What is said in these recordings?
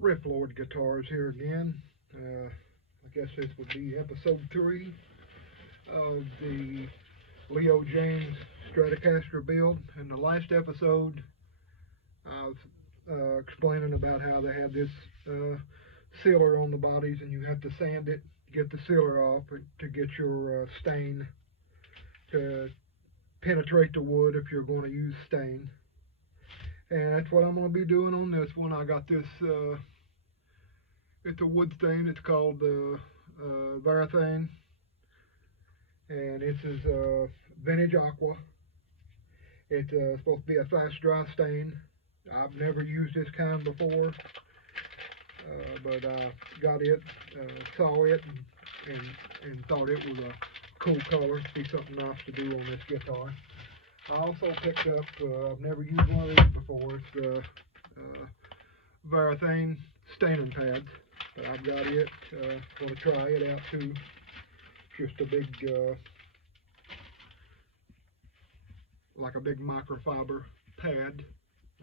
Riff Lord Guitars here again. I guess this would be episode 3 of the Jaymz Stratocaster build. In the last episode, I was explaining about how they have this sealer on the bodies, and you have to sand it, get the sealer off to get your stain to penetrate the wood if you're going to use stain. And that's what I'm going to be doing on this one. I got this, it's a wood stain. It's called the Varathane. And this is Vintage Aqua. It's supposed to be a fast dry stain. I've never used this kind before. But I got it, saw it, and thought it was a cool color. Be something nice to do on this guitar. I also picked up, I've never used one of these before, it's the Varathane staining pads, but I've got it, going to try it out too. Just a big, like a big microfiber pad.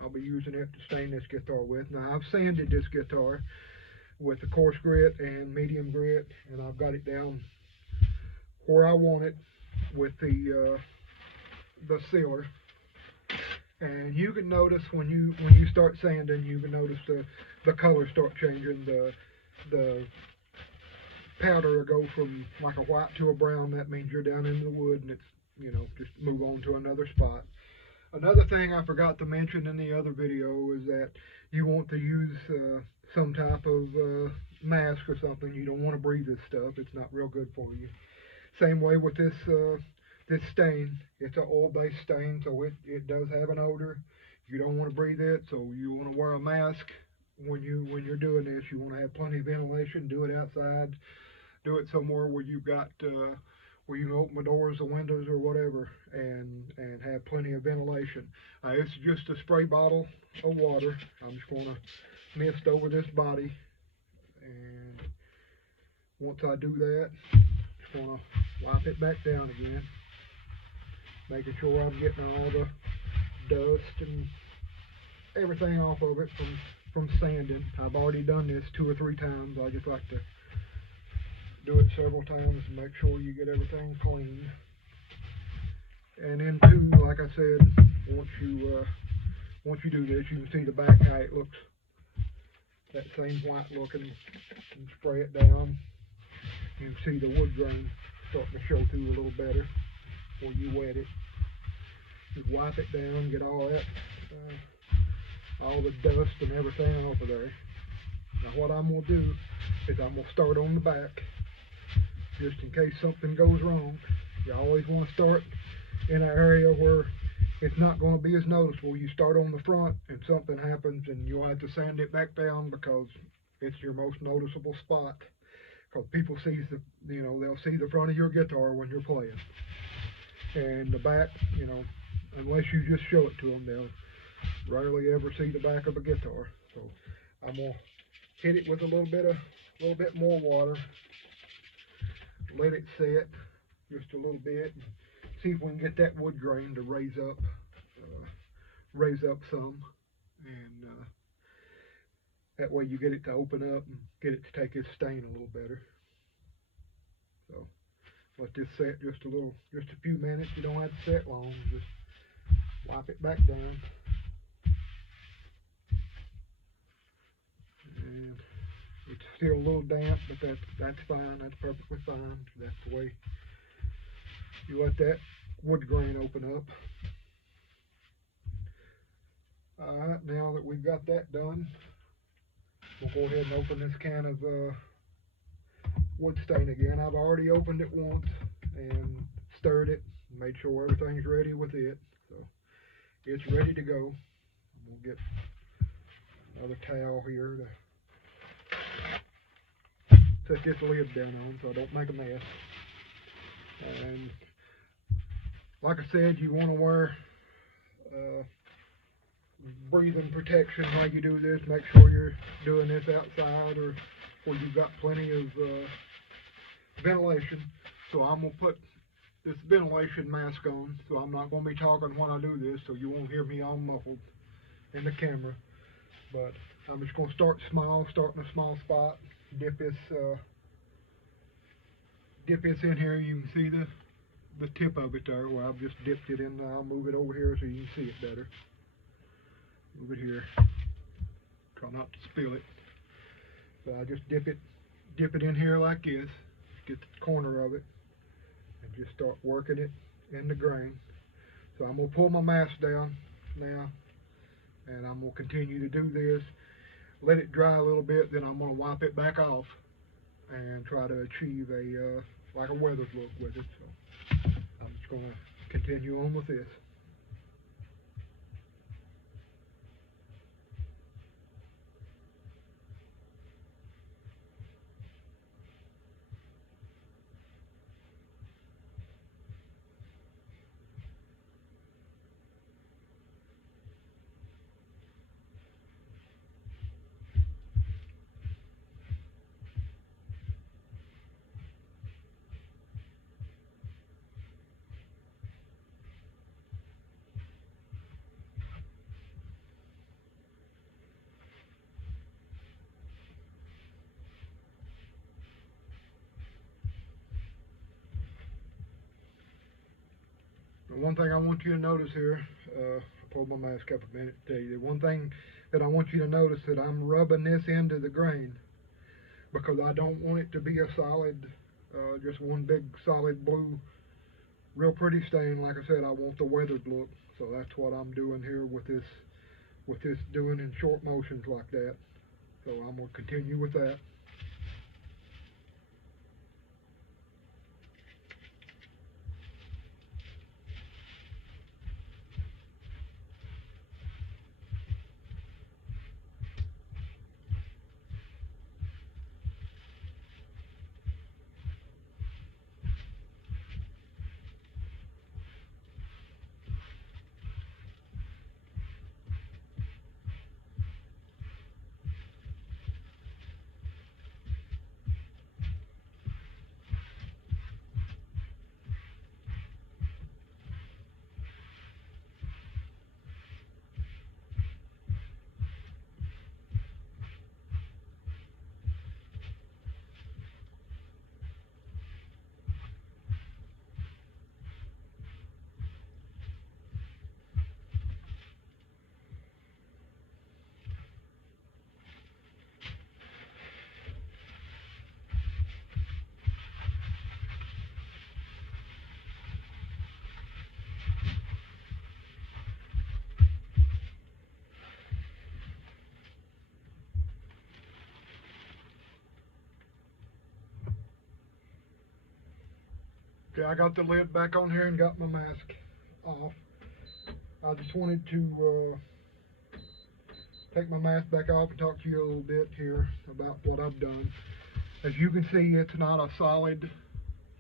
I'll be using it to stain this guitar with. Now I've sanded this guitar with the coarse grit and medium grit, and I've got it down where I want it with the sealer. And you can notice when you start sanding, you can notice the color start changing. The powder will go from like a white to a brown. That means you're down into the wood, and it's, you know, just move on to another spot. Another thing I forgot to mention in the other video is that you want to use some type of mask or something. You don't want to breathe this stuff. It's not real good for you. Same way with this this stain. It's an oil-based stain, so it does have an odor. You don't want to breathe it, so you want to wear a mask when you're doing this. You want to have plenty of ventilation. Do it outside. Do it somewhere where you've got where you can open the doors, the windows, or whatever, and have plenty of ventilation. It's just a spray bottle of water. I'm just going to mist over this body, and once I do that, I'm just going to wipe it back down again, making sure I'm getting all the dust and everything off of it from sanding. I've already done this 2 or 3 times. I just like to do it several times and make sure you get everything clean. And then too, like I said, once you do this, you can see the back how it looks, that same white looking, and spray it down. You can see the wood grain starting to show through a little better before you wet it. Just wipe it down, get all that, all the dust and everything off of there. Now what I'm going to do is I'm going to start on the back, just in case something goes wrong. You always want to start in an area where it's not going to be as noticeable. You start on the front and something happens and you'll have to sand it back down because it's your most noticeable spot. Because people see they'll see the front of your guitar when you're playing. And the back, unless you just show it to them, they'll rarely ever see the back of a guitar. So I'm going to hit it with a little bit more water. Let it set just a little bit. See if we can get that wood grain to raise up some, and that way you get it to open up and get it to take its stain a little better. So let this set just a few minutes. You don't have to set long. Just wipe it back down. And it's still a little damp, but that's fine. That's perfectly fine. That's the way you let that wood grain open up. Alright, now that we've got that done, we'll go ahead and open this can of wood stain again. I've already opened it once and stirred it, made sure everything's ready with it. So it's ready to go. We'll get another towel here to set this lid down on so I don't make a mess. And like I said, you want to wear breathing protection while you do this. Make sure you're doing this outside or where you've got plenty of ventilation. So I'm going to put this ventilation mask on, so I'm not going to be talking when I do this, so you won't hear me all muffled in the camera. But I'm just going to start small, start in a small spot, dip this in here. You can see the tip of it there where I've just dipped it in. I'll move it over here so you can see it better. Move it here. Try not to spill it. So I just dip it in here like this, get the corner of it, and just start working it in the grain. So I'm going to pull my mask down now, and I'm going to continue to do this. Let it dry a little bit, then I'm going to wipe it back off and try to achieve a like a weathered look with it. So I'm just going to continue on with this. The one thing I want you to notice here, I pulled my mask up a minute to tell you, the one thing that I want you to notice that I'm rubbing this into the grain because I don't want it to be a solid, just one big solid blue, real pretty stain. Like I said, I want the weathered look, so that's what I'm doing here with this doing in short motions like that. So I'm going to continue with that. Okay, I got the lid back on here and got my mask off. I just wanted to take my mask back off and talk to you a little bit here about what I've done. As you can see, it's not a solid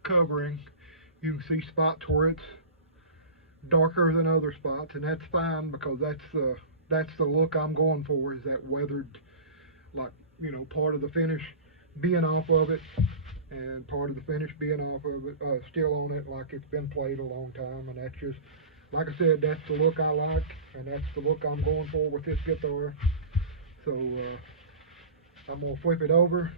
covering. You can see spots where it's darker than other spots, and that's fine because that's the look I'm going for, is that weathered, like, you know, part of the finish being off of it and part of the finish being off of it, still on it, like it's been played a long time. And that's just, like I said, that's the look I like, and that's the look I'm going for with this guitar. So I'm gonna flip it over.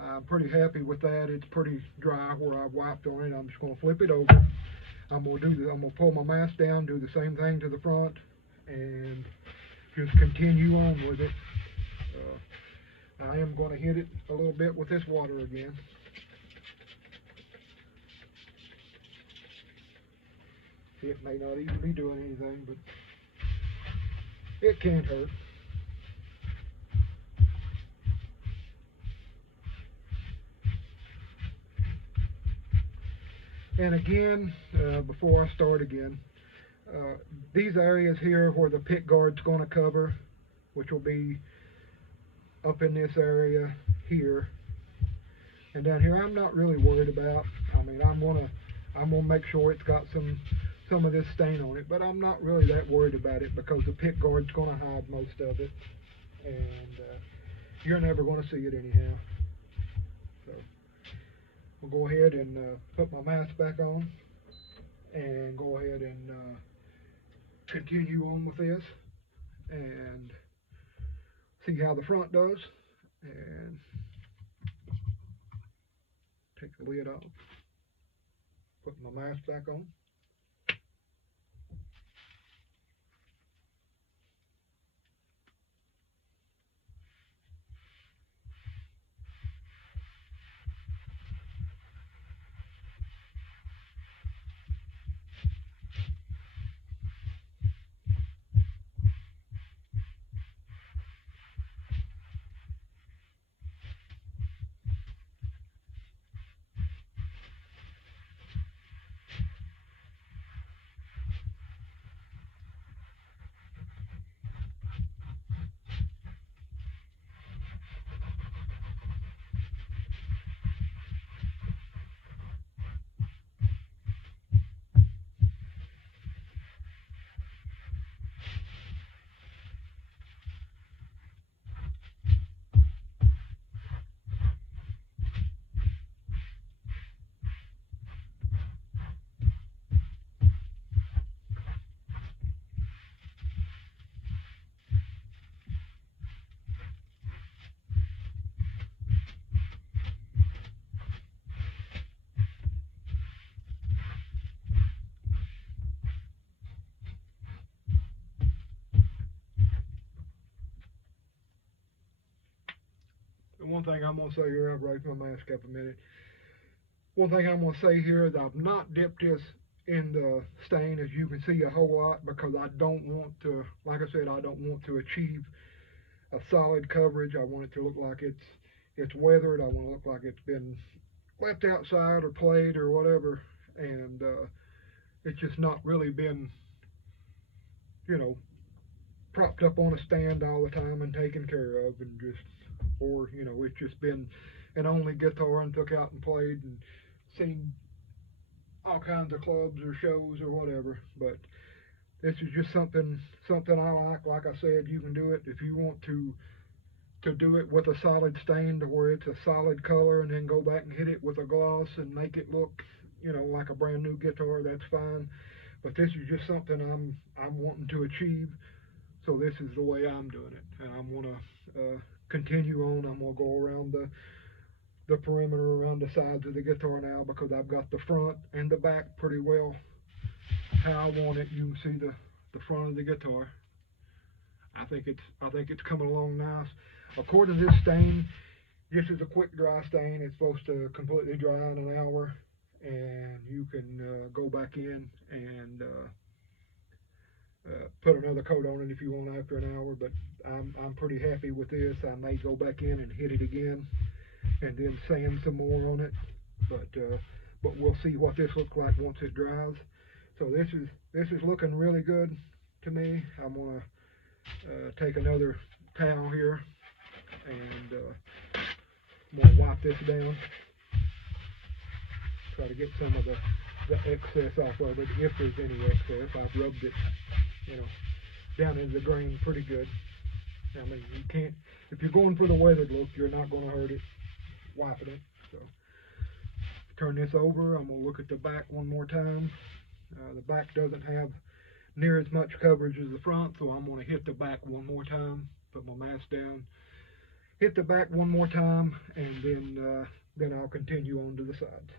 I'm pretty happy with that. It's pretty dry where I've wiped on it. I'm just gonna flip it over. I'm gonna pull my mask down, do the same thing to the front, and just continue on with it. I am going to hit it a little bit with this water again. It may not even be doing anything, but it can't hurt. And again, before I start again, these areas here where the pick guard's going to cover, which will be up in this area here and down here, I'm not really worried about. I mean, I'm gonna make sure it's got some of this stain on it, but I'm not really that worried about it because the pick guard's gonna hide most of it, and you're never gonna see it anyhow. So we'll go ahead and put my mask back on and go ahead and continue on with this. And see how the front does, and take the lid off, put my mask back on. And one thing I'm going to say here, I've raised my mask up a minute. One thing I'm going to say here is I've not dipped this in the stain, as you can see, a whole lot, because I don't want to, like I said, I don't want to achieve a solid coverage. I want it to look like it's weathered. I want it to look like it's been left outside or played or whatever, and it's just not really been, you know, propped up on a stand all the time and taken care of, and just, or you know, it's just been an only guitar and took out and played and seen all kinds of clubs or shows or whatever. But this is just something I like. Like I said, you can do it if you want to do it with a solid stain to where it's a solid color, and then go back and hit it with a gloss and make it look, you know, like a brand new guitar. That's fine. But this is just something I'm wanting to achieve. So this is the way I'm doing it, and I'm gonna continue on. I'm gonna go around the perimeter, around the sides of the guitar now, because I've got the front and the back pretty well how I want it. You can see the front of the guitar. I think it's coming along nice. According to this stain, this is a quick dry stain. It's supposed to completely dry in an hour, and you can go back in and put another coat on it if you want after an hour. But I'm pretty happy with this. I may go back in and hit it again, and then sand some more on it. But we'll see what this looks like once it dries. So this is looking really good to me. I'm gonna take another towel here, and I'm gonna wipe this down. Try to get some of the excess off of it, if there's any excess. I've rubbed it, you know, down into the grain pretty good. I mean, you can't, if you're going for the weathered look, you're not going to hurt it wiping it. So turn this over. I'm going to look at the back one more time. The back doesn't have near as much coverage as the front, so I'm going to hit the back one more time, put my mask down, hit the back one more time, and then I'll continue on to the sides.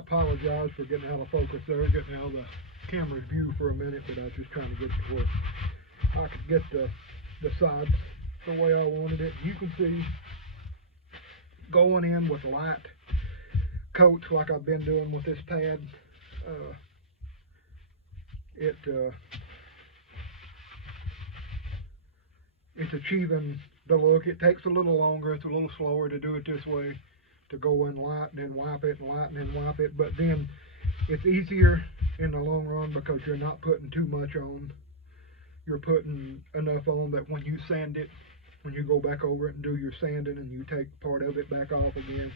apologize for getting out of focus there, getting out of the camera's view for a minute, but I was just trying to get to where I could get the sides the way I wanted it. You can see going in with light coats like I've been doing with this pad, it's achieving the look. It takes a little longer, it's a little slower to do it this way, to go in light and then wipe it, and light and then wipe it, but then it's easier in the long run because you're not putting too much on. You're putting enough on that when you sand it, when you go back over it and do your sanding and you take part of it back off again,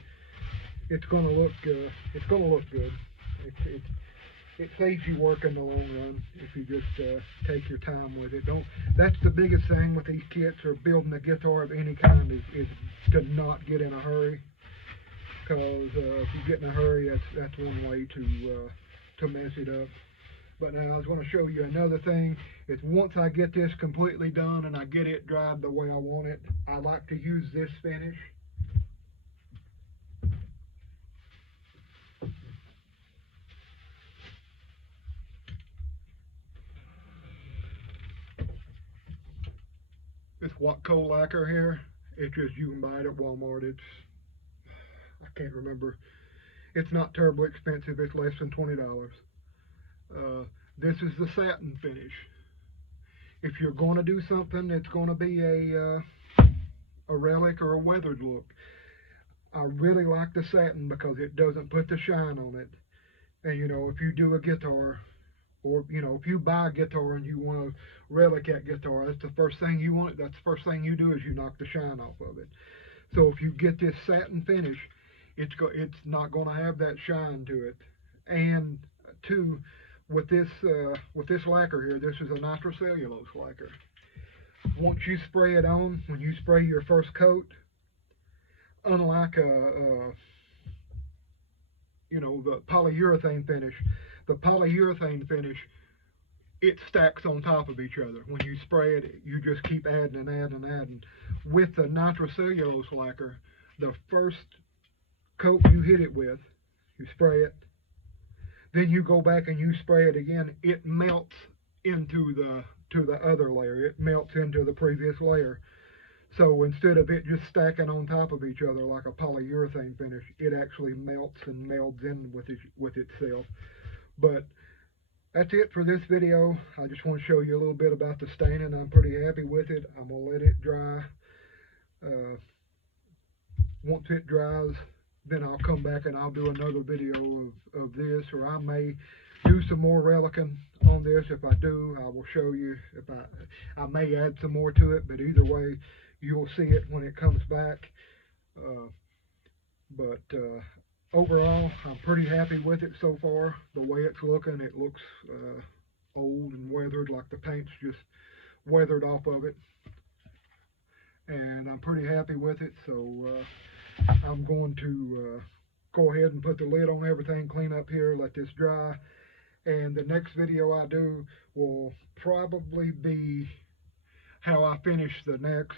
it's going to look good. It saves you work in the long run if you just take your time with it. That's the biggest thing with these kits or building a guitar of any kind is to not get in a hurry. Because if you get in a hurry, that's one way to mess it up. But now I was going to show you another thing. Is once I get this completely done and I get it dried the way I want it, I like to use this finish. This Watco lacquer here, it's just, you can buy it at Walmart. I can't remember. It's not terribly expensive. It's less than $20. This is the satin finish. If you're going to do something that's going to be a relic or a weathered look, I really like the satin because it doesn't put the shine on it. And you know, if you do a guitar, or you know, if you buy a guitar and you want to relic that guitar, that's the first thing you want. That's the first thing you do is you knock the shine off of it. So if you get this satin finish, it's not going to have that shine to it. And two, with this lacquer here, this is a nitrocellulose lacquer. Once you spray it on, when you spray your first coat, unlike the polyurethane finish, it stacks on top of each other. When you spray it, you just keep adding and adding and adding. With the nitrocellulose lacquer, the first coat you hit it with, you spray it, then you go back and you spray it again, it melts into the other layer. It melts into the previous layer. So instead of it just stacking on top of each other like a polyurethane finish, it actually melts and melds in with itself. But that's it for this video. I just want to show you a little bit about the staining. I'm pretty happy with it. I'm going to let it dry. Once it dries, then I'll come back and I'll do another video of this, or I may do some more relicing on this. If I do, I will show you. If I may add some more to it, but either way, you'll see it when it comes back. Overall, I'm pretty happy with it so far. The way it's looking, it looks old and weathered, like the paint's just weathered off of it. And I'm pretty happy with it, so I'm going to go ahead and put the lid on everything, clean up here, let this dry. And the next video I do will probably be how I finish the necks.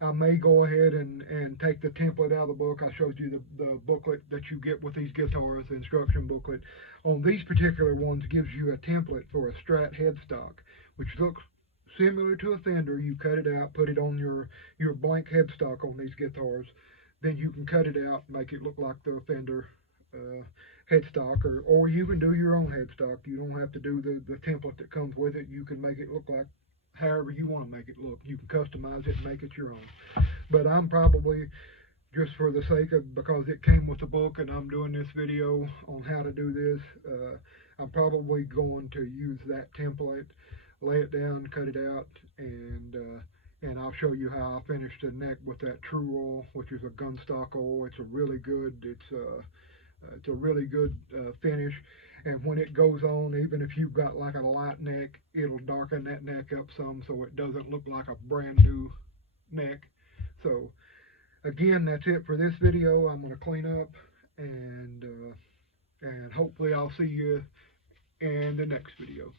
I may go ahead and take the template out of the book. I showed you the booklet that you get with these guitars, the instruction booklet. On these particular ones, gives you a template for a Strat headstock, which looks similar to a Fender. You cut it out, put it on your blank headstock on these guitars. Then you can cut it out, make it look like the Fender headstock, or you can do your own headstock. You don't have to do the template that comes with it. You can make it look like however you want to make it look. You can customize it and make it your own. But I'm probably, just for the sake of, because it came with the book and I'm doing this video on how to do this, I'm probably going to use that template, lay it down, cut it out, and I'll show you how I finished the neck with that True Oil, which is a gunstock oil. It's a really good, finish. And when it goes on, even if you've got like a light neck, it'll darken that neck up some so it doesn't look like a brand new neck. So again, that's it for this video. I'm going to clean up, and hopefully I'll see you in the next video.